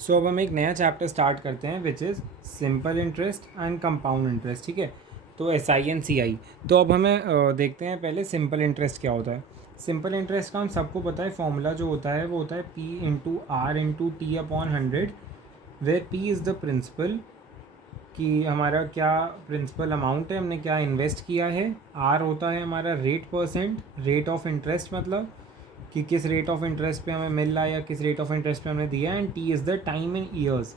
सो अब हम एक नया चैप्टर स्टार्ट करते हैं which is simple interest and compound interest. ठीक है, तो SI तो अब हमें देखते हैं पहले सिंपल इंटरेस्ट क्या होता है। सिंपल इंटरेस्ट का हम सबको पता है, फॉर्मूला जो होता है वो होता है P/R/T/100, where P is the principal कि हमारा क्या प्रिंसिपल अमाउंट है, हमने क्या इन्वेस्ट किया है। R होता है हमारा रेट ऑफ इंटरेस्ट, मतलब कि किस रेट ऑफ इंटरेस्ट पे हमें मिल रहा है या किस रेट ऑफ इंटरेस्ट पे हमने दिया है। And T is the time in years.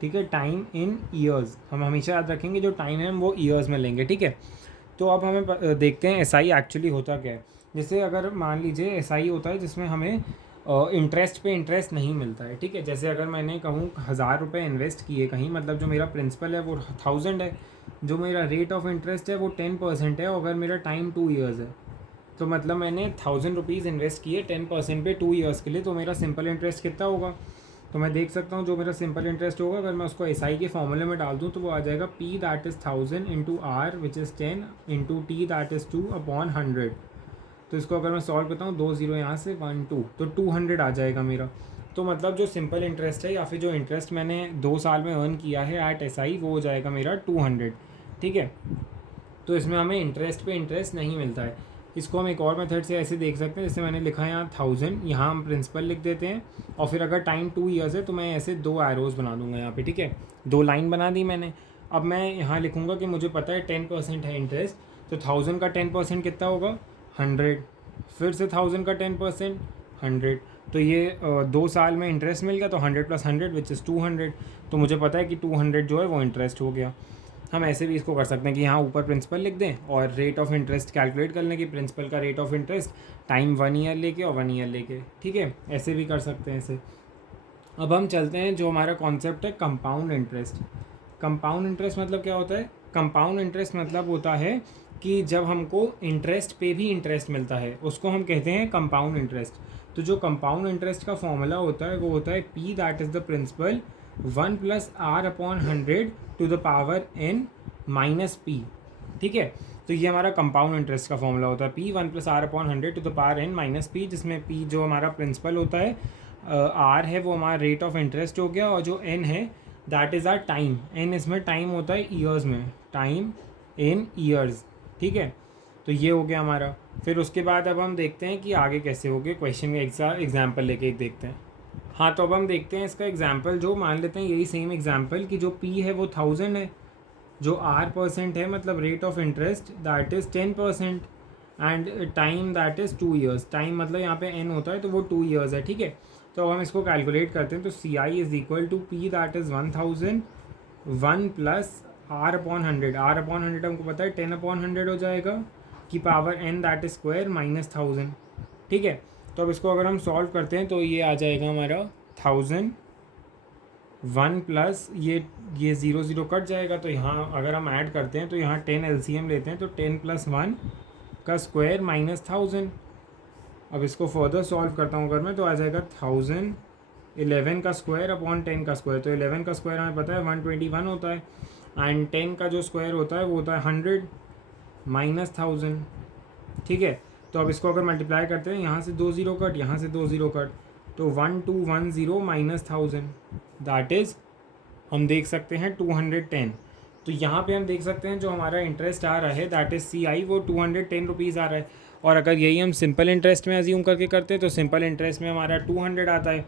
ठीक है, टाइम इन ईयर्स हम हमेशा याद रखेंगे, जो टाइम है हम वो ईयर्स में लेंगे। ठीक है, तो अब हमें देखते हैं SI एक्चुअली होता क्या है। जैसे अगर मान लीजिए SI होता है जिसमें हमें इंटरेस्ट पे इंटरेस्ट नहीं मिलता है। ठीक है, जैसे अगर मैंने कहूँ 1000 रुपये इन्वेस्ट किए कहीं, मतलब जो मेरा प्रिंसिपल है वो 1000 है, जो मेरा रेट ऑफ इंटरेस्ट है वो 10% है, और अगर मेरा टाइम 2 ईयर्स है तो मतलब मैंने 1000 रुपीज़ इन्वेस्ट किए 10% पे 2 ईयर्स के लिए, तो मेरा सिंपल इंटरेस्ट कितना होगा। तो मैं देख सकता हूँ जो मेरा सिंपल इंटरेस्ट होगा, अगर मैं उसको SI के फॉर्मूले में डाल दूँ तो वो आ जाएगा P that is 1000 into R which is 10 into T that is 2/100। तो इसको अगर मैं सॉल्व करता हूँ 2 0 यहाँ से 1 2, तो 200 आ जाएगा मेरा। तो मतलब जो सिंपल इंटरेस्ट है या फिर जो इंटरेस्ट मैंने 2 साल में अर्न किया है एट SI, वो हो जाएगा मेरा 200। ठीक है, तो इसमें हमें इंटरेस्ट पे इंटरेस्ट नहीं मिलता है। इसको हम एक और मेथड से ऐसे देख सकते हैं, जैसे मैंने लिखा है यहाँ 1000, यहाँ हम प्रिंसिपल लिख देते हैं, और फिर अगर टाइम 2 ईयर्स है तो मैं ऐसे 2 एरोज़ बना दूंगा यहाँ पे। ठीक है, 2 लाइन बना दी मैंने। अब मैं यहाँ लिखूँगा कि मुझे पता है 10% है इंटरेस्ट, तो 1000 का 10% कितना होगा 100, फिर से 1000 का 10% 100, तो ये 2 साल में इंटरेस्ट मिल गया, तो 100 + 100 विच इज़ 200। तो मुझे पता है कि 200 जो है वो इंटरेस्ट हो गया। हम ऐसे भी इसको कर सकते हैं कि यहाँ ऊपर प्रिंसिपल लिख दें और रेट ऑफ इंटरेस्ट कैलकुलेट कर लें कि प्रिंसिपल का rate of interest time 1 year लेके और 1 ईयर लेके। ठीक है, ऐसे भी कर सकते हैं ऐसे। अब हम चलते हैं जो हमारा कॉन्सेप्ट है कंपाउंड इंटरेस्ट। कंपाउंड इंटरेस्ट मतलब क्या होता है। कंपाउंड इंटरेस्ट मतलब होता है कि जब हमको इंटरेस्ट पे भी इंटरेस्ट मिलता है उसको हम कहते हैं कंपाउंड इंटरेस्ट। तो जो कंपाउंड इंटरेस्ट का फॉर्मूला होता है वो होता है P that is the principal 1 + R/100 to the power n minus P। ठीक है, तो ये हमारा कंपाउंड इंटरेस्ट का फॉर्मूला होता है P 1 + R/100 to the power n minus P, जिसमें P जो हमारा प्रिंसिपल होता है, R है वो हमारा रेट ऑफ इंटरेस्ट हो गया, और जो n है that is our time. n इसमें टाइम होता है ईयर्स में, टाइम इन ईयर्स। ठीक है, तो ये हो गया हमारा। फिर उसके बाद अब हम देखते हैं कि आगे कैसे हो गए। क्वेश्चन का एग्जाम्पल लेके एक देखते हैं। हाँ, तो अब हम देखते हैं इसका एग्जाम्पल, जो मान लेते हैं यही सेम एग्जाम्पल कि जो P है वो 1000 है, जो R% है मतलब rate of interest that is 10%, and time that is 2 years. Time मतलब यहाँ पे n होता है तो वो 2 ईयर्स है। ठीक है, तो अब हम इसको कैलकुलेट करते हैं, तो CI is equal to P that is 1000 1 + R/100। R/100 हमको पता है 10/100 हो जाएगा, की power n that is square -1000। ठीक है, तो अब इसको अगर हम सॉल्व करते हैं तो ये आ जाएगा हमारा 1000 1 प्लस ये 0 0 कट जाएगा, तो यहाँ अगर हम ऐड करते हैं तो यहाँ 10 LCM लेते हैं, तो 10 + 1 का स्क्वायर -1000। अब इसको फर्दर सॉल्व करता हूँ अगर मैं, तो आ जाएगा 1000 11 का स्क्वायर अपॉन 10 का स्क्वायर। तो 11 का स्क्वायर हमें पता है 121 होता है, एंड 10 का जो स्क्वायर होता है वो होता है 100 -1000। ठीक है, तो अब इसको अगर मल्टीप्लाई करते हैं, यहाँ से 2 0 कट, यहाँ से 2 0 कट, तो 1210 -1000 दैट इज़ हम देख सकते हैं 210। तो यहाँ पे हम देख सकते हैं जो हमारा इंटरेस्ट आ रहा है दैट इज़ CI, वो 210 रुपीज़ आ रहा है। और अगर यही हम सिंपल इंटरेस्ट में अज्यूम करके करते हैं तो सिंपल इंटरेस्ट में हमारा 200 आता है।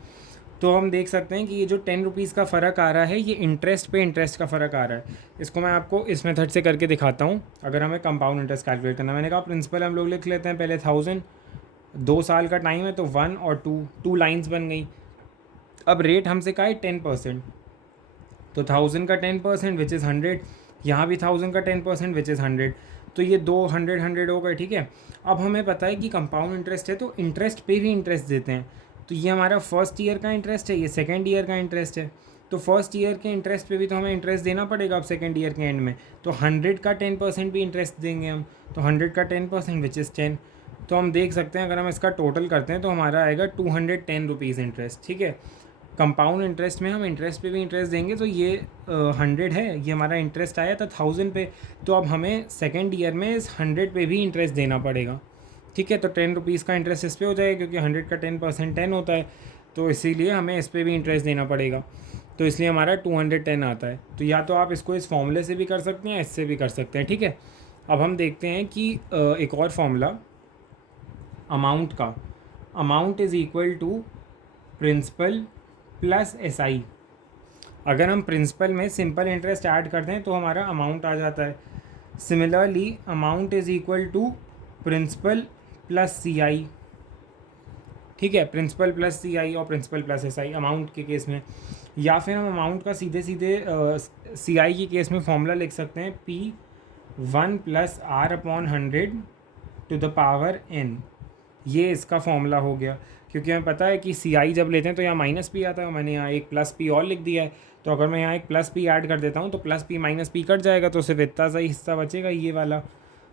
तो हम देख सकते हैं कि ये जो 10 रुपीज़ का फ़र्क आ रहा है ये इंटरेस्ट पे इंटरेस्ट का फ़र्क आ रहा है। इसको मैं आपको इस मेथड से करके दिखाता हूँ। अगर हमें कंपाउंड इंटरेस्ट कैलकुलेट करना, मैंने कहा प्रिंसिपल हम लोग लिख लेते हैं पहले 1000, 2 साल का टाइम है तो 1 और 2 लाइन्स बन गई। अब रेट हमसे कहा है 10%, तो 1000 का 10% विच इज़ 100, यहाँ भी 1000 का 10% विच इज़ 100, तो ये 200 100 हो गए। ठीक है, अब हमें पता है कि कंपाउंड इंटरेस्ट है तो इंटरेस्ट पे भी इंटरेस्ट देते हैं। तो ये हमारा फर्स्ट ईयर का इंटरेस्ट है, ये सेकेंड ईयर का इंटरेस्ट है, तो फर्स्ट ईयर के इंटरेस्ट पे भी तो हमें इंटरेस्ट देना पड़ेगा अब सेकेंड ईयर के एंड में। तो 100 का 10% भी इंटरेस्ट देंगे हम, तो 100 का 10% विच इज़ 10। तो हम देख सकते हैं अगर हम इसका टोटल करते हैं तो हमारा आएगा 210 रुपीज़ इंटरेस्ट। ठीक है, कंपाउंड इंटरेस्ट में हम इंटरेस्ट पे भी इंटरेस्ट देंगे, तो ये 100 है, ये हमारा इंटरेस्ट आया था 1000 पे, तो अब हमें सेकेंड ईयर में इस 100 पे भी इंटरेस्ट देना पड़ेगा। ठीक है, तो 10 रुपीज़ का इंटरेस्ट इस पर हो जाएगा क्योंकि 100 का 10% 10 होता है, तो इसीलिए हमें इस पर भी इंटरेस्ट देना पड़ेगा। तो इसलिए हमारा 210 आता है। तो या तो आप इसको इस फॉर्मूले से भी कर सकते हैं, इससे भी कर सकते हैं, ठीक है। अब हम देखते हैं कि एक और फॉर्मूला अमाउंट का, amount is equal to principal plus SI। अगर हम प्रिंसिपल में सिंपल इंटरेस्ट ऐड करते हैं तो हमारा अमाउंट आ जाता है। Similarly amount is equal to principal plus CI, ठीक है, प्रिंसिपल प्लस CI और प्रिंसिपल प्लस SI अमाउंट के केस में। या फिर हम अमाउंट का सीधे सीधे CI के केस में फॉर्मूला लिख सकते हैं P1 plus R/100 to the power n। ये इसका फॉर्मूला हो गया, क्योंकि हमें पता है कि CI जब लेते हैं तो यहाँ माइनस P आता है, मैंने यहाँ एक प्लस P और लिख दिया है। तो अगर मैं यहाँ एक प्लस P ऐड कर देता हूँ तो plus P minus P cut जाएगा, तो सिर्फ इतना सा ही हिस्सा बचेगा, ये वाला।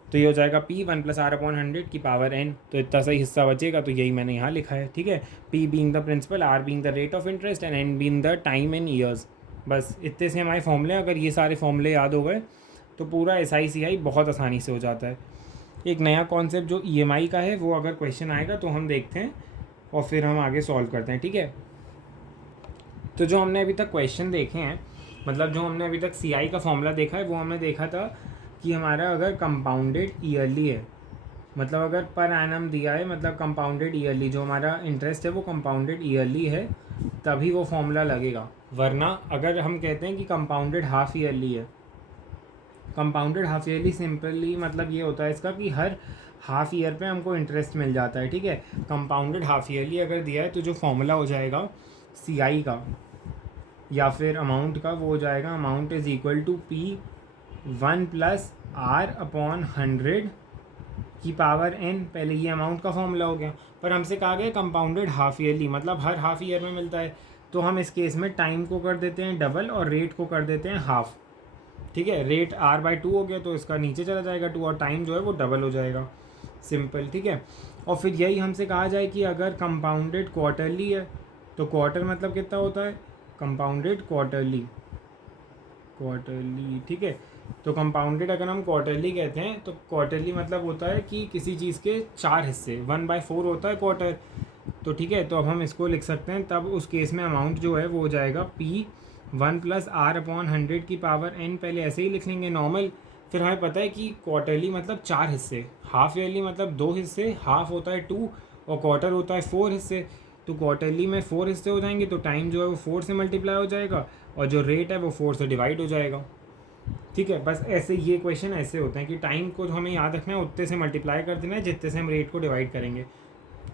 तो ये हो जाएगा P1 प्लस R/100 की पावर n। तो इतना सा ही हिस्सा बचेगा, तो यही मैंने यहाँ लिखा है, ठीक है। P being the principal, R being the rate of interest and n being the time in years. बस इतने से हमारे फॉर्मूले, अगर ये सारे फॉर्मूले याद हो गए तो पूरा SI CI बहुत आसानी से हो जाता है। एक नया कॉन्सेप्ट जो EMI का है, वो अगर क्वेश्चन आएगा तो हम देखते हैं और फिर हम आगे सॉल्व करते हैं, ठीक है। तो जो हमने अभी तक क्वेश्चन देखे हैं, मतलब जो हमने अभी तक CI का फॉर्मूला देखा है, वो हमने देखा था कि हमारा अगर कंपाउंडेड ईयरली है, मतलब अगर पर एनम दिया है, मतलब कंपाउंडेड ईयरली, जो हमारा इंटरेस्ट है वो कंपाउंडेड ईयरली है, तभी वो फॉर्मूला लगेगा। वरना अगर हम कहते हैं कि कंपाउंडेड हाफ ईयरली है, कंपाउंडेड हाफ ईयरली सिंपली मतलब ये होता है इसका कि हर हाफ ईयर पे हमको इंटरेस्ट मिल जाता है, ठीक है। कंपाउंडेड हाफ ईयरली अगर दिया है तो जो फॉर्मूला हो जाएगा CI का या फिर अमाउंट का, वो हो जाएगा amount is equal to P1 plus R/100 की पावर n। पहले ये अमाउंट का फॉर्मूला हो गया, पर हमसे कहा गया कंपाउंडेड हाफ ईयरली, मतलब हर हाफ ईयर में मिलता है। तो हम इस केस में टाइम को कर देते हैं डबल और रेट को कर देते हैं हाफ, ठीक है। रेट R/2 हो गया तो इसका नीचे चला जाएगा 2, और टाइम जो है वो डबल हो जाएगा, सिंपल, ठीक है। और फिर यही हमसे कहा जाए कि अगर कंपाउंडेड क्वार्टरली है, तो क्वार्टर मतलब कितना होता है, कंपाउंडेड क्वार्टरली, ठीक है। तो कंपाउंडेड अगर हम क्वार्टरली कहते हैं तो क्वार्टरली मतलब होता है कि किसी चीज़ के 4 हिस्से, 1/4 होता है क्वार्टर। तो ठीक है, तो अब हम इसको लिख सकते हैं, तब उस केस में अमाउंट जो है वो हो जाएगा P1 प्लस R/100 की पावर n। पहले ऐसे ही लिख लेंगे नॉर्मल। फिर हमें पता है कि क्वार्टरली मतलब 4 हिस्से, हाफ ईयरली मतलब 2 हिस्से, हाफ होता है 2 और क्वार्टर होता है 4 हिस्से। तो क्वार्टरली में 4 हिस्से हो जाएंगे, तो टाइम जो है वो 4 से मल्टीप्लाई हो जाएगा और जो रेट है वो 4 से डिवाइड हो जाएगा, ठीक है। बस ऐसे ये क्वेश्चन ऐसे होते हैं कि टाइम को जो हमें याद रखना है उतने से मल्टीप्लाई कर देना है जितने से हम रेट को डिवाइड करेंगे।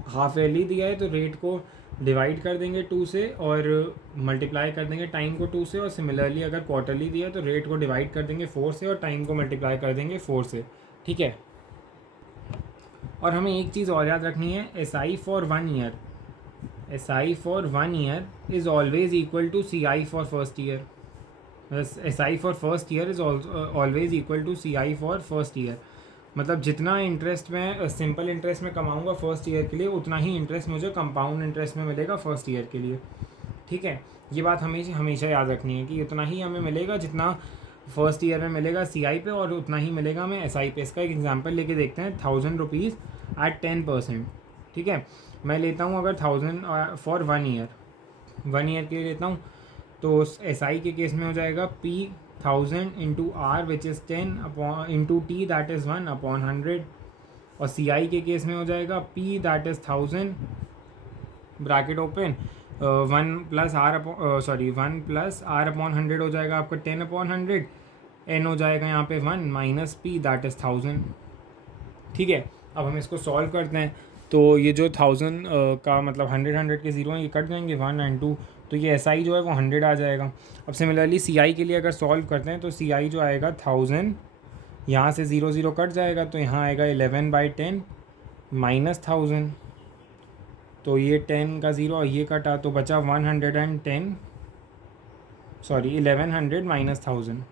हाफ ईयरली दिया है तो रेट को डिवाइड कर देंगे 2 से और मल्टीप्लाई कर देंगे टाइम को 2 से। और सिमिलरली अगर क्वार्टरली दिया है तो रेट को डिवाइड कर देंगे 4 से और टाइम को मल्टीप्लाई कर देंगे 4 से, ठीक है। और हमें एक चीज़ और याद रखनी है, SI for 1 year, SI for 1 year is always equal to CI for first year. SI for first year is always equal to CI for first year. मतलब जितना इंटरेस्ट मैं सिंपल इंटरेस्ट में कमाऊंगा फर्स्ट ईयर के लिए, उतना ही interest मुझे compound interest में मिलेगा फर्स्ट ईयर के लिए, ठीक है। ये बात हमेशा याद रखनी है कि उतना ही हमें मिलेगा जितना फर्स्ट ईयर में मिलेगा CI पे, और उतना ही मिलेगा हमें SI पे। इसका एक एग्जांपल लेके देखते हैं, 1000 रुपीज़ एट 10%, ठीक है। मैं लेता हूँ अगर 1000 फॉर 1 ईयर, 1 ईयर के लिए लेता हूँ, तो SI के केस में हो जाएगा P1000 into R which is 10 upon into T that is 1/100। और CI के केस में हो जाएगा P that is 1000 bracket open 1 plus R/100 हो जाएगा आपका 10/100, n हो जाएगा यहाँ पे 1 माइनस P दैट इज़ 1000, ठीक है। अब हम इसको सॉल्व करते हैं, तो ये जो 1000 का मतलब 100 के ज़ीरो हैं ये कट जाएंगे 1 एंड 2, तो ये SI जो है वो 100 आ जाएगा। अब सिमिलरली CI के लिए अगर सॉल्व करते हैं तो CI जो आएगा 1000, यहाँ से 0 0 कट जाएगा तो यहाँ आएगा 11/10 माइनस 1000, तो ये 10 का 0 और ये कटा तो बचा 110, सॉरी 1100 माइनस 1000,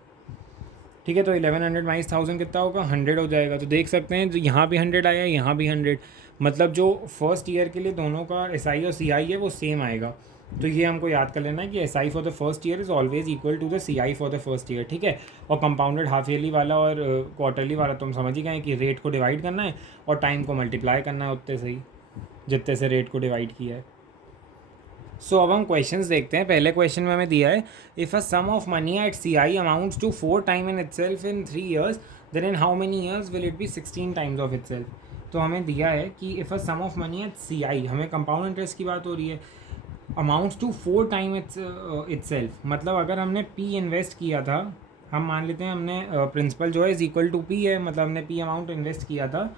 ठीक है। तो 1100 माइनस 1000 कितना होगा, 100 हो जाएगा। तो देख सकते हैं यहाँ भी 100 आया, यहाँ भी 100, मतलब जो फर्स्ट ईयर के लिए दोनों का SI और CI है वो सेम आएगा। तो ये हमको याद कर लेना है कि SI for the first year is always equal to the CI for the first year, ठीक है। और कंपाउंडेड हाफ ईयरली वाला और क्वार्टरली वाला तो हम समझ ही गए कि रेट को डिवाइड करना है और टाइम को मल्टीप्लाई करना है उतने से ही जितने से रेट को डिवाइड किया है। सो अब हम क्वेश्चंस देखते हैं। पहले क्वेश्चन में हमें दिया है if a sum of money at C I amounts to 4 time in itself in 3 years, then in how many years will it be 16 times of itself. तो हमें दिया है कि if a sum of money at C I, हमें compound interest की बात हो रही है, अमाउंट्स टू 4 टाइम इटसेल्फ, मतलब अगर हमने पी इन्वेस्ट किया था, हम मान लेते हैं हमने प्रिंसिपल जो है इज इक्वल टू पी है, मतलब हमने पी अमाउंट इन्वेस्ट किया था,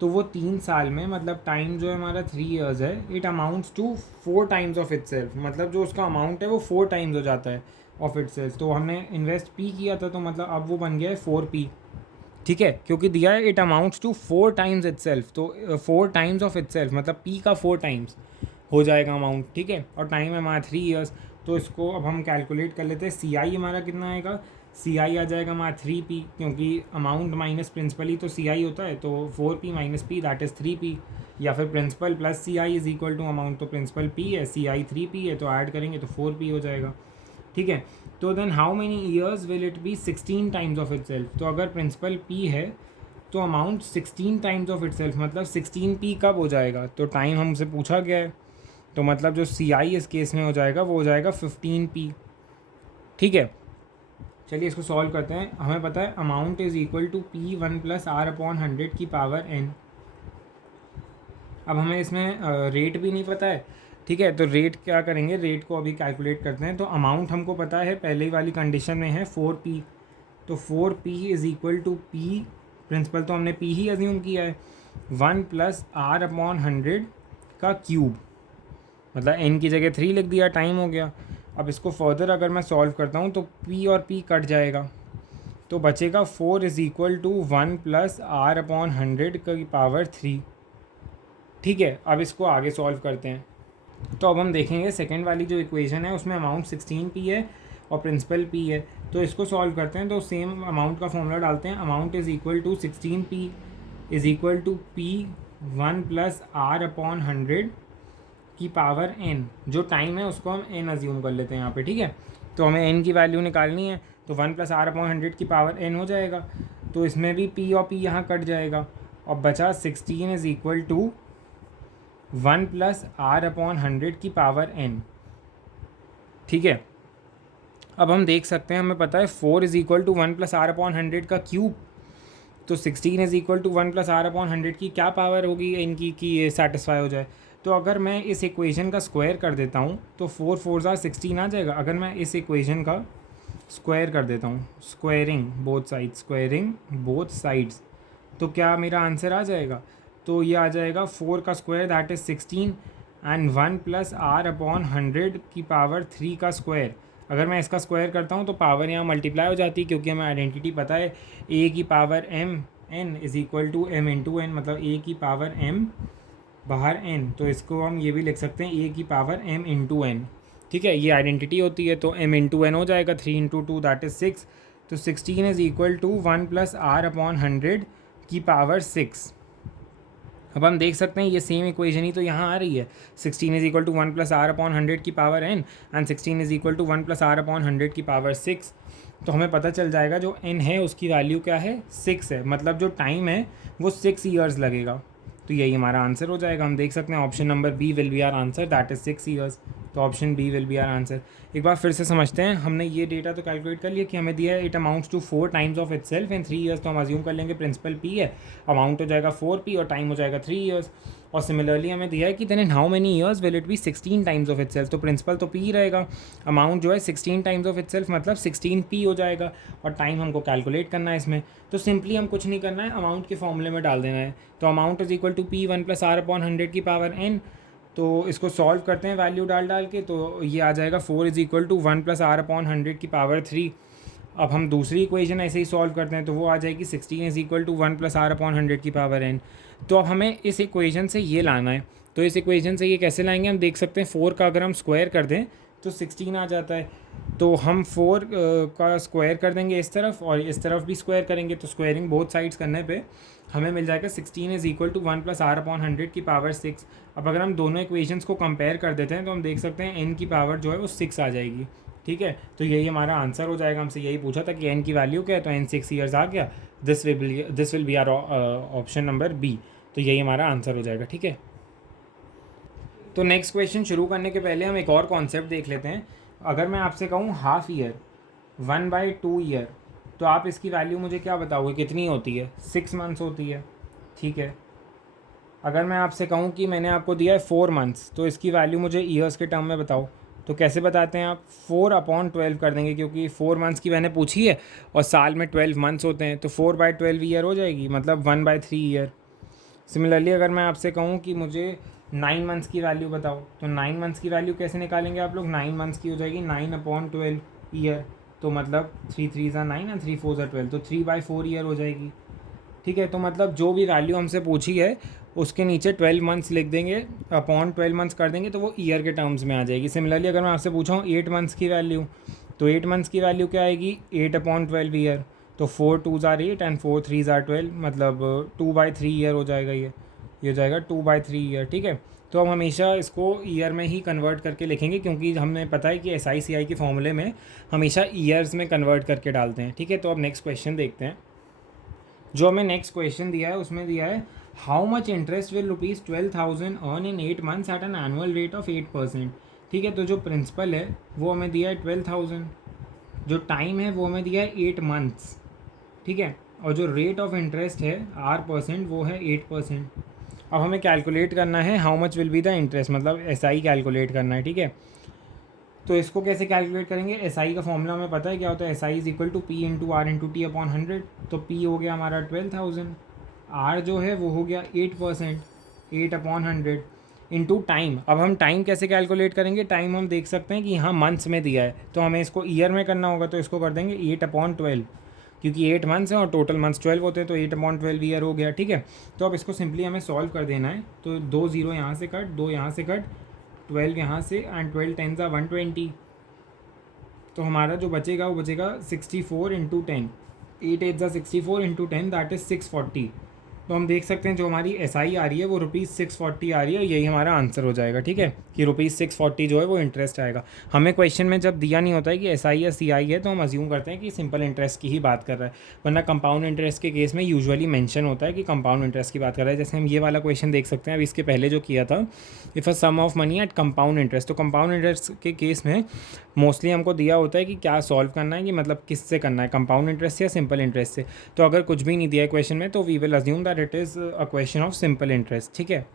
तो वो 3 साल में, मतलब टाइम जो है हमारा 3 years है, it amounts to 4 times of itself, मतलब जो उसका अमाउंट है वो 4 टाइम्स हो जाता है ऑफ इटसेल्फ। तो हमने इन्वेस्ट पी किया था, तो मतलब अब वो बन गया है 4p, ठीक है, क्योंकि दिया है it amounts to 4 times itself, तो 4 टाइम्स ऑफ इटसेल्फ मतलब पी का 4 टाइम्स हो जाएगा अमाउंट, ठीक है, और टाइम है हमारा 3 years। तो इसको अब हम कैलकुलेट कर लेते हैं। सी आई हमारा कितना आएगा, सी आई आ जाएगा हमारा 3p, क्योंकि अमाउंट माइनस प्रिंसिपल ही तो सी आई होता है, तो 4p minus P that is 3p, या फिर principal plus C I is equal to amount, तो प्रिंसिपल p है, सी आई 3p है, तो ऐड करेंगे तो 4p हो जाएगा, ठीक है। तो then how many years will it be 16 times of itself, तो अगर प्रिंसिपल p है तो amount 16 times of itself, मतलब 16p कब हो जाएगा, तो टाइम हमसे पूछा गया है, तो मतलब जो सी आई इस केस में हो जाएगा वो हो जाएगा 15p, ठीक है। चलिए इसको सॉल्व करते हैं। हमें पता है amount is equal to p1 plus R upon 100 की पावर n। अब हमें इसमें रेट भी नहीं पता है, ठीक है, तो रेट क्या करेंगे, रेट को अभी कैलकुलेट करते हैं। तो अमाउंट हमको पता है, पहले वाली कंडीशन में है 4p, तो 4p is equal to p, principal तो हमने p ही अज्यूम किया है, 1 प्लस आर अपॉन 100 का क्यूब, मतलब n की जगह 3 लिख दिया, टाइम हो गया। अब इसको फर्दर अगर मैं सॉल्व करता हूँ तो p और p कट जाएगा, तो बचेगा 4 is equal to 1 plus R upon 100 की पावर 3, ठीक है। अब इसको आगे सॉल्व करते हैं। तो अब हम देखेंगे सेकेंड वाली जो इक्वेशन है उसमें अमाउंट 16p है और प्रिंसिपल p है, तो इसको सॉल्व करते हैं। तो सेम अमाउंट का फॉर्मूला डालते हैं, amount is equal to 16p is equal to p 1 plus R upon 100 की पावर n, जो टाइम है उसको हम n अज्यूम कर लेते हैं यहाँ पे, ठीक है। तो हमें n की वैल्यू निकालनी है, तो 1 प्लस आर अपॉन 100 की पावर n हो जाएगा, तो इसमें भी p और p यहाँ कट जाएगा, और बचा 16 is equal to 1 plus R upon 100 की पावर n, ठीक है। अब हम देख सकते हैं, हमें पता है 4 is equal to 1 plus R upon 100 का क्यूब, तो 16 is equal to 1 plus R upon 100 की क्या पावर होगी इनकी कि ये सेटिस्फाई हो जाए। तो अगर मैं इस इक्वेशन का स्क्वायर कर देता हूँ तो 4 4 16 आ जाएगा। अगर मैं इस इक्वेशन का स्क्वायर कर देता हूँ, स्क्वायरिंग बोथ साइड्स, तो क्या मेरा आंसर आ जाएगा, तो ये आ जाएगा 4 का square that is 16 and 1 plus R upon 100 की पावर 3 का स्क्वायर। अगर मैं इसका स्क्वायर करता हूँ तो पावर यहाँ मल्टीप्लाई हो जाती है, क्योंकि हमें आइडेंटिटी पता है a की power m n is equal to m into n, मतलब a की पावर m बाहर n, तो इसको हम ये भी लिख सकते हैं a की पावर m इंटू n, ठीक है, ये आइडेंटिटी होती है। तो m इंटू n हो जाएगा, 3 इंटू 2 दैट इज़ 6, तो 16 is equal to 1 plus R upon 100 की पावर 6। अब हम देख सकते हैं ये सेम इक्वेशन ही तो यहाँ आ रही है, 16 is equal to 1 plus R upon 100 की power n and 16 is equal to 1 plus R upon 100 की पावर 6। तो हमें पता चल जाएगा जो n है उसकी वैल्यू क्या है, 6 है, मतलब जो टाइम है वो 6 ईयर्स लगेगा, तो यही हमारा आंसर हो जाएगा। हम देख सकते हैं option number B will be our answer, that is 6 years, तो option B will be our answer. एक बार फिर से समझते हैं, हमने ये डेटा तो कैलकुलेट कर लिया कि हमें दिया है it amounts to 4 times of itself in 3 years, तो हम अज्यूम कर लेंगे प्रिंसिपल p है, अमाउंट हो जाएगा 4p और टाइम हो जाएगा 3 ईयर्स। और सिमिलरली हमें दिया है कि then in how many years will it be 16 times of itself, तो प्रिंसिपल तो p रहेगा, अमाउंट जो है 16 टाइम्स ऑफ इट सेल्फ मतलब 16p हो जाएगा, और टाइम हमको कैलकुलेट करना है इसमें। तो सिंपली हम कुछ नहीं करना है, अमाउंट के फॉर्मूले में डाल देना है। तो amount is equal to p 1 plus R upon 100 की पावर n, तो इसको सॉल्व करते हैं वैल्यू डाल के, तो ये आ जाएगा 4 is equal to 1 plus R upon 100 की पावर 3। अब हम दूसरी इक्वेशन ऐसे ही सॉल्व करते हैं, तो वो आ जाएगी 16 is equal to 1 plus R upon 100 की पावर n। तो अब हमें इस इक्वेशन से ये लाना है, तो इस इक्वेशन से ये कैसे लाएंगे, हम देख सकते हैं 4 का अगर हम स्क्वायर कर दें तो 16 आ जाता है, तो हम 4 का स्क्वायर कर देंगे इस तरफ और इस तरफ भी स्क्वायर करेंगे, तो स्क्वायरिंग बोथ साइड्स करने पे हमें मिल जाएगा 16 is equal to 1 plus R upon 100 की पावर 6। अब अगर हम दोनों इक्वेशंस को कंपेयर कर देते हैं तो हम देख सकते हैं n की पावर जो है वो 6 आ जाएगी, ठीक है। तो यही हमारा आंसर हो जाएगा। हमसे यही पूछा था कि n की वैल्यू क्या है, तो n 6 ईयर्स आ गया, this will be our option number B, तो यही हमारा आंसर हो जाएगा, ठीक है। तो नेक्स्ट क्वेश्चन शुरू करने के पहले हम एक और कॉन्सेप्ट देख लेते हैं। अगर मैं आपसे कहूँ हाफ ईयर 1/2 ईयर, तो आप इसकी वैल्यू मुझे क्या बताओगे कितनी होती है? 6 मंथ्स होती है, ठीक है। अगर मैं आपसे कहूँ कि मैंने आपको दिया है 4 मंथ्स, तो इसकी वैल्यू मुझे ईयर्स के टर्म में बताओ। तो कैसे बताते हैं आप? 4/12 कर देंगे, क्योंकि 4 मंथ्स की मैंने पूछी है और साल में 12 मंथ्स होते हैं, तो 4/12 ईयर हो जाएगी, मतलब 1/3 ईयर। सिमिलरली अगर मैं आपसे कहूँ कि मुझे 9 मंथ्स की वैल्यू बताओ, तो 9 मंथ्स की वैल्यू कैसे निकालेंगे आप लोग? 9 मंथ्स की हो जाएगी 9/12 ईयर, तो मतलब 3 3 ज़ा 9 और 3 4 ज़ा 12, तो 3/4 ईयर हो जाएगी, ठीक है। तो मतलब जो भी वैल्यू हमसे पूछी है उसके नीचे 12 मंथ्स लिख देंगे, अपॉन 12 मंथ्स कर देंगे, तो वो ईयर के टर्म्स में आ जाएगी। सिमिलरली अगर मैं आपसे पूछा हूँ 8 मंथ्स की वैल्यू, तो 8 मंथ्स की वैल्यू क्या आएगी? 8/12 ईयर, तो 4 2 ज़ार 8 एंड 4 3 ज़ार 12, मतलब 2/3 ईयर हो जाएगा। ये हो जाएगा 2/3 ईयर, ठीक है। तो हम हमेशा इसको ईयर में ही कन्वर्ट करके लिखेंगे, क्योंकि हमें पता है कि SI CI के फॉर्मूले में हमेशा ईयर्स में कन्वर्ट करके डालते हैं, ठीक है। तो अब नेक्स्ट क्वेश्चन देखते हैं। जो हमें नेक्स्ट क्वेश्चन दिया है उसमें दिया है how much interest will ₹12,000 earn in 8 months at an annual rate of 8%, ठीक है। तो जो प्रिंसिपल है वो हमें दिया है 12,000, जो टाइम है वो हमें दिया है 8 मंथ्स, ठीक है। और जो रेट ऑफ इंटरेस्ट है R% वो है 8%। अब हमें कैलकुलेट करना है how much will be the interest, मतलब SI कैलकुलेट करना है, ठीक है। तो इसको कैसे कैलकुलेट करेंगे? SI का फॉर्मूला हमें पता है क्या होता है, SI is equal to P into R into T upon 100। तो P हो गया हमारा 12,000, R जो है वो हो गया 8%, 8/100 इंटू टाइम। अब हम टाइम कैसे कैलकुलेट करेंगे? टाइम हम देख सकते हैं कि यहाँ मंथ्स में दिया है, तो हमें इसको ईयर में करना होगा, तो इसको कर देंगे 8/12, क्योंकि 8 मंथ्स हैं और टोटल मंथ्स 12 होते हैं, तो 8/12 ईयर हो गया, ठीक है। तो अब इसको सिंपली हमें सॉल्व कर देना है। तो 2 0 यहाँ से कट, 2 यहाँ से कट, 12 यहाँ से एंड 12 10 ज़ा 120, तो हमारा जो बचेगा वो बचेगा 64 इंटू 10, 8 8 ज़ा 64 इंटू 10 दैट इज़ 640। तो हम देख सकते हैं जो हमारी SI आ रही है वो ₹640 आ रही है, यही हमारा आंसर हो जाएगा, ठीक है, कि ₹640 जो है वो इंटरेस्ट आएगा। हमें क्वेश्चन में जब दिया नहीं होता है कि SI या CI है, तो हम अज्यूम करते हैं कि सिंपल इंटरेस्ट की ही बात कर रहा है, वरना कंपाउंड इंटरेस्ट के केस में यूजुअली मेंशन होता है कि कंपाउंड इंटरेस्ट की बात कर रहा है। जैसे हम ये वाला क्वेश्चन देख सकते हैं अब इसके पहले जो किया था, if a sum of money at compound interest, तो कंपाउंड इंटरेस्ट के केस में मोस्टली हमको दिया होता है कि क्या सॉल्व करना है, कि मतलब किससे करना है, कंपाउंड इंटरेस्ट से या सिंपल इंटरेस्ट से। तो अगर कुछ भी नहीं दिया है क्वेश्चन में, तो we will assume that it is a question of simple interest, ठीक है।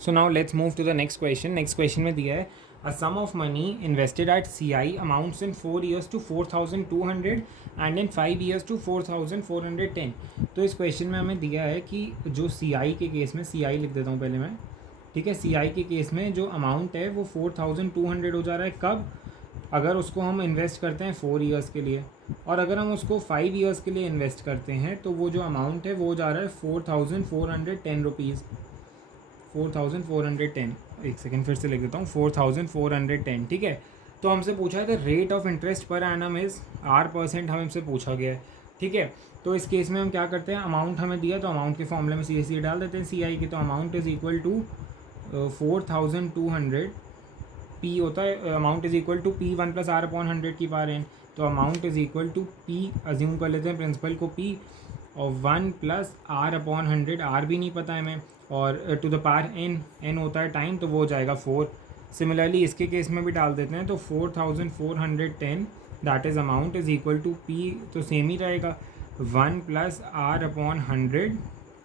So now let's move to the next question. Next question में दिया है a sum of money invested at CI amounts in 4 years to 4,200 and in 5 years to 4,410। तो इस question में हमें दिया है कि जो CI के केस में, CI लिख देता हूँ पहले मैं, ठीक है। CI के केस में जो अमाउंट है वो 4,200 हो जा रहा है, कब? अगर उसको हम इन्वेस्ट करते हैं 4 years के लिए, और अगर हम उसको 5 years के लिए इन्वेस्ट करते हैं तो वो जो अमाउंट है वो जा रहा है 4,410 रुपीज़, 4,410। एक सेकेंड फिर से लिख देता हूँ, 4,410, ठीक है। तो हमसे पूछा है the rate of interest per annum is R%, हमसे पूछा गया है, ठीक है। तो इस केस में हम क्या करते हैं, अमाउंट हमें दिया तो अमाउंट के फॉर्मूले में सीधे डाल देते हैं CI की। तो amount is equal to 4,200, P होता है amount is equal to P1 plus R/100 की पावर n। तो amount is equal to P, assume कर लेते हैं प्रिंसिपल को P, और 1 प्लस R/100, R भी नहीं पता है हमें, और to the power n, n होता है टाइम, तो वो हो जाएगा 4। सिमिलरली इसके केस में भी डाल देते हैं, तो 4,410 that is amount is equal to P, तो सेम ही रहेगा, 1 प्लस R/100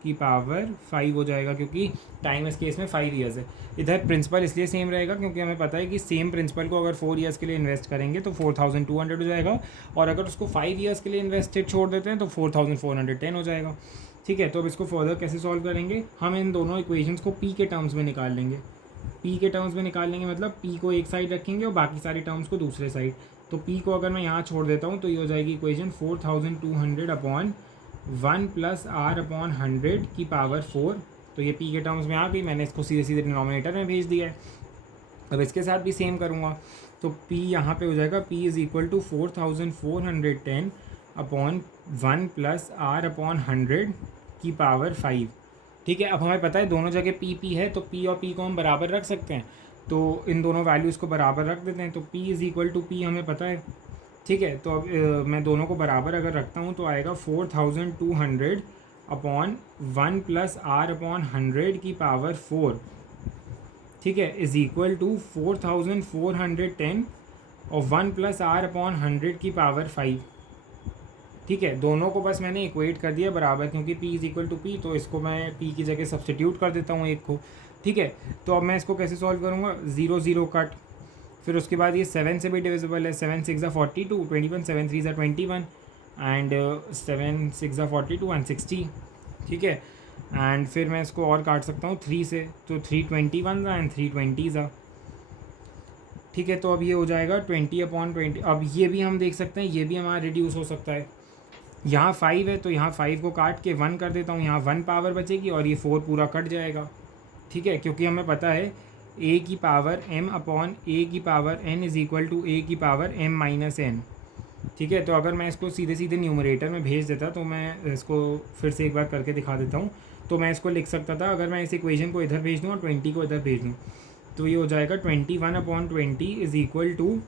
की पावर 5 हो जाएगा, क्योंकि टाइम इस केस में 5 years है। इधर प्रिंसिपल इसलिए सेम रहेगा क्योंकि हमें पता है कि सेम प्रिंसिपल को अगर 4 years के लिए इन्वेस्ट करेंगे तो 4,200 हो जाएगा, और अगर उसको 5 years के लिए इन्वेस्टेड छोड़ देते हैं तो 4,410 हो जाएगा, ठीक है। तो अब इसको फर्दर कैसे सॉल्व करेंगे? हम इन दोनों इक्वेशंस को P के टर्म्स में निकाल लेंगे। P के टर्म्स में निकाल लेंगे मतलब P को एक साइड रखेंगे और बाकी सारी टर्म्स को दूसरे साइड। तो P को अगर मैं यहाँ छोड़ देता हूँ तो ये हो जाएगी इक्वेशन 4,200 अपॉन 1 प्लस R/100 की पावर 4। तो ये P के टर्म्स में आ गई, मैंने इसको सीधे सीधे डिनोमिनेटर में भेज दिया है। अब इसके साथ भी सेम करूँगा, तो P यहाँ पे हो जाएगा P is equal to 4,410 upon 1 plus R/100 की पावर 5, ठीक है। अब हमें पता है दोनों जगह P है, तो P और P को हम बराबर रख सकते हैं, तो इन दोनों वैल्यूज़ को बराबर रख देते हैं। तो P is equal to P हमें पता है, ठीक है। तो अब मैं दोनों को बराबर अगर रखता हूँ तो आएगा 4,200 अपॉन 1 प्लस R/100 की पावर 4, ठीक है, इज इक्वल टू 4410 और 1 प्लस आर अपॉन 100 की पावर 5। ठीक है, दोनों को बस मैंने इक्वेट कर दिया बराबर, क्योंकि p is equal to P, तो इसको मैं p की जगह सब्सटीट्यूट कर देता हूँ एक को। ठीक है, तो अब मैं इसको कैसे सॉल्व करूँगा, 0 0 कट, फिर उसके बाद ये 7 से भी डिविजिबल है, 7 6 ज़ा 42, 21, 7 3 ज़ा 21 एंड 7 6 ज़ा 42 एंड 60। ठीक है, एंड फिर मैं इसको और काट सकता हूँ 3 से, तो 321 ज़ा एंड 320 ज़ा। ठीक है, तो अब ये हो जाएगा 20/20। अब ये भी हम देख सकते हैं, ये भी हमारा रिड्यूस हो सकता है। यहाँ 5 है तो यहाँ 5 को काट के 1 कर देता हूँ, यहाँ 1 पावर बचेगी और ये 4 पूरा कट जाएगा। ठीक है, क्योंकि हमें पता है a की पावर m अपॉन a की power n is equal to a की पावर m माइनस n। ठीक है, तो अगर मैं इसको सीधे सीधे न्यूमरेटर में भेज देता, तो मैं इसको फिर से एक बार करके दिखा देता हूँ। तो मैं इसको लिख सकता था, अगर मैं इस इक्वेशन को इधर भेज दूँ और 20 को इधर भेज दूँ, तो ये हो जाएगा 21/20 is equal to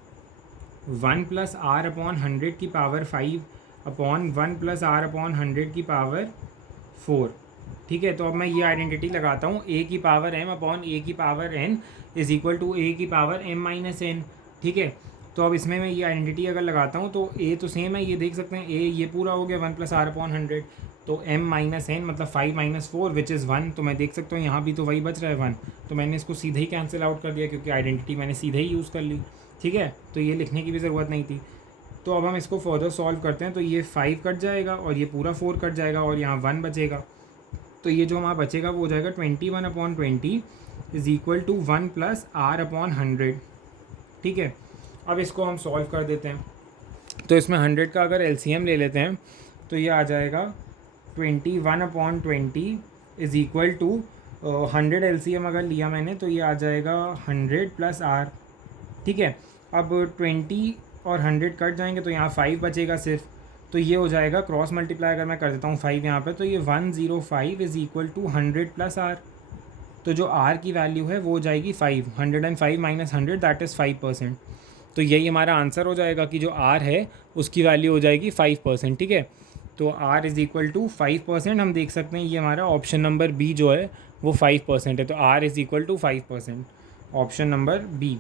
1 plus R upon 100 की power 5 upon 1 plus R upon 100 की पावर 4। ठीक है, तो अब मैं ये आइडेंटिटी लगाता हूँ, a की पावर m अपॉन a की power n is equal to a की पावर m माइनस n। ठीक है, तो अब इसमें मैं ये आइडेंटिटी अगर लगाता हूँ तो a तो सेम है, ये देख सकते हैं a ये पूरा हो गया 1 प्लस आर अपॉन 100, तो m माइनस n मतलब 5 माइनस 4 विच इज़ 1। तो मैं देख सकता हूँ यहाँ भी तो वही बच रहा है 1, तो मैंने इसको सीधे ही कैंसिल आउट कर दिया, क्योंकि आइडेंटिटी मैंने सीधे ही यूज़ कर ली। ठीक है, तो ये लिखने की भी ज़रूरत नहीं थी। तो अब हम इसको फर्दर सॉल्व करते हैं, तो ये 5 कट जाएगा और ये पूरा 4 कट जाएगा और यहाँ 1 बचेगा। तो ये जो हमारा बचेगा वो हो जाएगा 21/20 is equal to 1 plus R upon 100। ठीक है, अब इसको हम सॉल्व कर देते हैं। तो इसमें 100 का अगर एलसीएम ले लेते हैं, तो ये आ जाएगा 21/20 इज़ इक्वल टू 100 एलसीएम अगर लिया मैंने, तो ये आ जाएगा 100 प्लस आर। ठीक है, अब 20 और 100 कट जाएंगे, तो यहाँ 5 बचेगा सिर्फ, तो ये हो जाएगा क्रॉस मल्टीप्लाई अगर मैं कर देता हूँ 5 यहाँ पे, तो ये 105 is equal to 100 plus R. तो जो आर की वैल्यू है वो हो जाएगी 5, 105 माइनस 100 दैट इज़ 5%। तो यही हमारा आंसर हो जाएगा कि जो आर है उसकी वैल्यू हो जाएगी 5%। ठीक है, तो आर इज़ इक्वल टू 5%। हम देख सकते हैं ये हमारा ऑप्शन नंबर बी जो है वो 5% है, तो R is equal to 5%, option number B.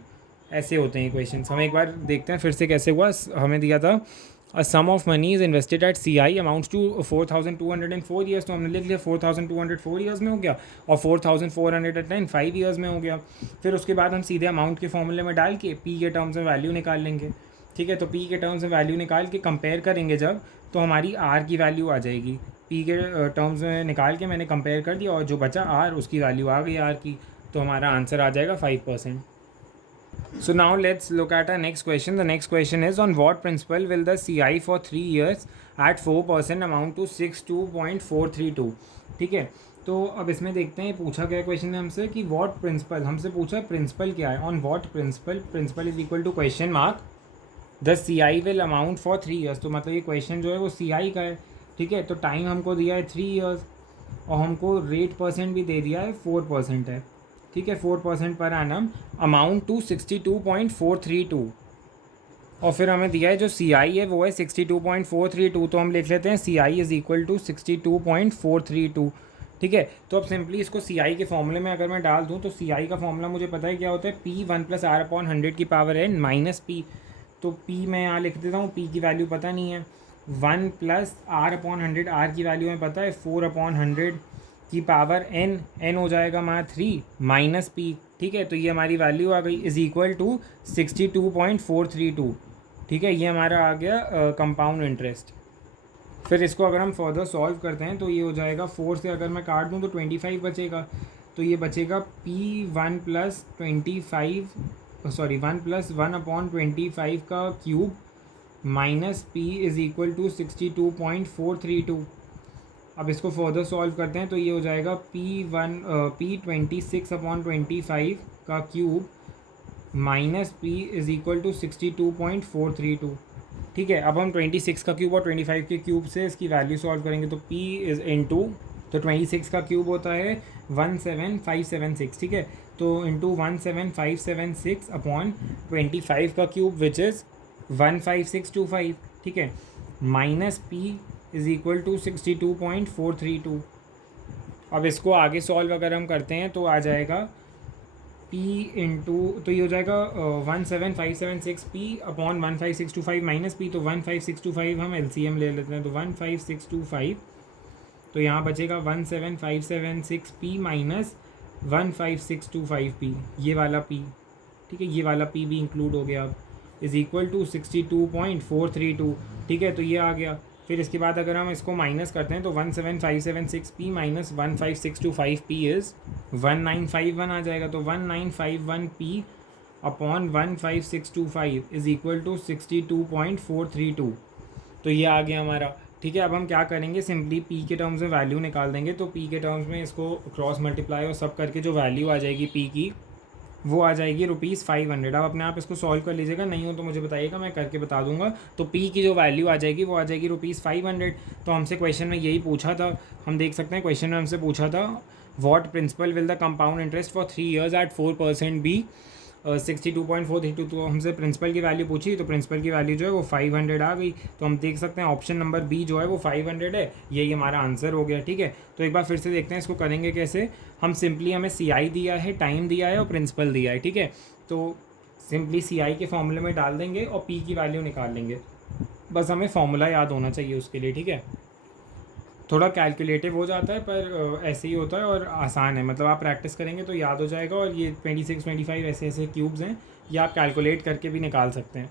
ऐसे होते हैं क्वेश्चंस। हम एक बार देखते हैं फिर से कैसे हुआ। हमें दिया था a sum of money is invested at CI amounts to 4204 years, तो हमने लिख लिया 4204 ईयर्स में हो गया, और 4410 5 ईयर्स में हो गया। फिर उसके बाद हम सीधे अमाउंट के फॉर्मूले में डाल के पी के टर्म्स में वैल्यू निकाल लेंगे। ठीक है, तो पी के टर्म्स में वैल्यू निकाल के कंपेयर करेंगे जब, तो हमारी आर की वैल्यू आ जाएगी। पी के टर्म्स में निकाल के मैंने कंपेयर कर दिया और जो बचा आर, उसकी वैल्यू आ गई आर की, तो हमारा आंसर आ जाएगा 5%। So now let's look at our next question. The next question is, on what principle will the CI for 3 years at 4% amount to 62.432? ठीक है, तो अब इसमें देखते हैं पूछा गया क्वेश्चन ने हमसे कि व्हाट प्रिंसिपल, हमसे पूछा है प्रिंसिपल क्या है, on what principal, principal is equal to question mark the CI will amount for 3 years. तो मतलब ये क्वेश्चन जो है वो CI का है। ठीक है, तो टाइम हमको दिया है 3 ईयर्स और हमको रेट परसेंट भी दे दिया है 4% है। ठीक है, 4% पर एनम, अमाउंट टू 62.432, और फिर हमें दिया है जो CI है वो है 62.432, तो हम लिख लेते हैं CI इज़ इक्वल टू 62.432। ठीक है, तो अब सिंपली इसको CI के फॉर्मूले में अगर मैं डाल दूं, तो CI का फॉर्मूला मुझे पता है क्या होता है, P 1 प्लस आर अपॉन 100 की पावर n माइनस P। तो P मैं यहाँ लिख देता हूँ, P की वैल्यू पता नहीं है, 1 प्लस आर अपॉन 100, आर की वैल्यू हमें पता है 4/100 की पावर n हो जाएगा हमारा 3 माइनस P। ठीक है, तो ये हमारी वैल्यू आ गई इज़ इक्वल टू 62.432। ठीक है, ये हमारा आ गया कंपाउंड इंटरेस्ट। फिर इसको अगर हम फर्दर सॉल्व करते हैं, तो ये हो जाएगा 4 से अगर मैं काट दूँ तो 25 बचेगा, तो ये बचेगा P1 प्लस 1 प्लस 1/25 का cube minus P is equal to 62.432। अब इसको फर्दर सॉल्व करते हैं, तो ये हो जाएगा P26/25 का cube minus P is equal to 62.432। ठीक है, अब हम 26 का क्यूब और 25 के क्यूब से इसकी वैल्यू सॉल्व करेंगे, तो P इज़ इनटू, तो 26 का क्यूब होता है 17576। ठीक है, तो इंटू 17576 अपॉन 25 का क्यूब विच इज़ 15625। ठीक है, minus P is equal to 62.432। अब इसको आगे सॉल्व अगर हम करते हैं तो आ जाएगा पी इंटू, तो ये हो जाएगा 17576 पी अपॉन 15625 माइनस पी, तो 15625 हम एलसीएम ले लेते हैं, तो 15625, तो यहाँ बचेगा 17576 पी माइनस 15625 पी, ये वाला पी, ठीक है, ये वाला पी भी इंक्लूड हो गया अब, इज़ इक्वल टू 62.432, ठीक है, तो ये आ गया। फिर इसके बाद अगर हम इसको माइनस करते हैं तो 17576 पी माइनस 15625 पी इज़ 1951 आ जाएगा, तो 1951 P upon 15625 is equal to 62.432, तो ये आ गया हमारा, ठीक है। अब हम क्या करेंगे, सिंपली पी के टर्म्स में वैल्यू निकाल देंगे, तो पी के टर्म्स में इसको क्रॉस मल्टीप्लाई और सब करके जो वैल्यू आ जाएगी पी की, वो आ जाएगी ₹500। अब अपने आप इसको सॉल्व कर लीजिएगा, नहीं हो तो मुझे बताइएगा, मैं करके बता दूंगा। तो पी की जो वैल्यू आ जाएगी वो आ जाएगी ₹500। तो हमसे क्वेश्चन में यही पूछा था, हम देख सकते हैं क्वेश्चन में हमसे पूछा था what principal will the compound interest for 3 years at 4% be 62.432, तो हमसे प्रिंसिपल की वैल्यू पूछी, तो प्रिंसिपल की वैल्यू जो है वो 500 आ गई। तो हम देख सकते हैं ऑप्शन नंबर बी जो है वो 500 है, यही हमारा आंसर हो गया, ठीक है। तो एक बार फिर से देखते हैं इसको करेंगे कैसे। हम सिंपली, हमें सी आई दिया है, टाइम दिया है और प्रिंसिपल दिया है, ठीक है। तो सिंपली सी आई के फॉर्मूले में डाल देंगे और पी की वैल्यू निकाल लेंगे, बस हमें फॉर्मूला याद होना चाहिए उसके लिए, ठीक है। थोड़ा कैलकुलेटिव हो जाता है पर ऐसे ही होता है और आसान है, मतलब आप प्रैक्टिस करेंगे तो याद हो जाएगा। और ये 26 25 ऐसे ऐसे क्यूब्स हैं, ये आप कैलकुलेट करके भी निकाल सकते हैं।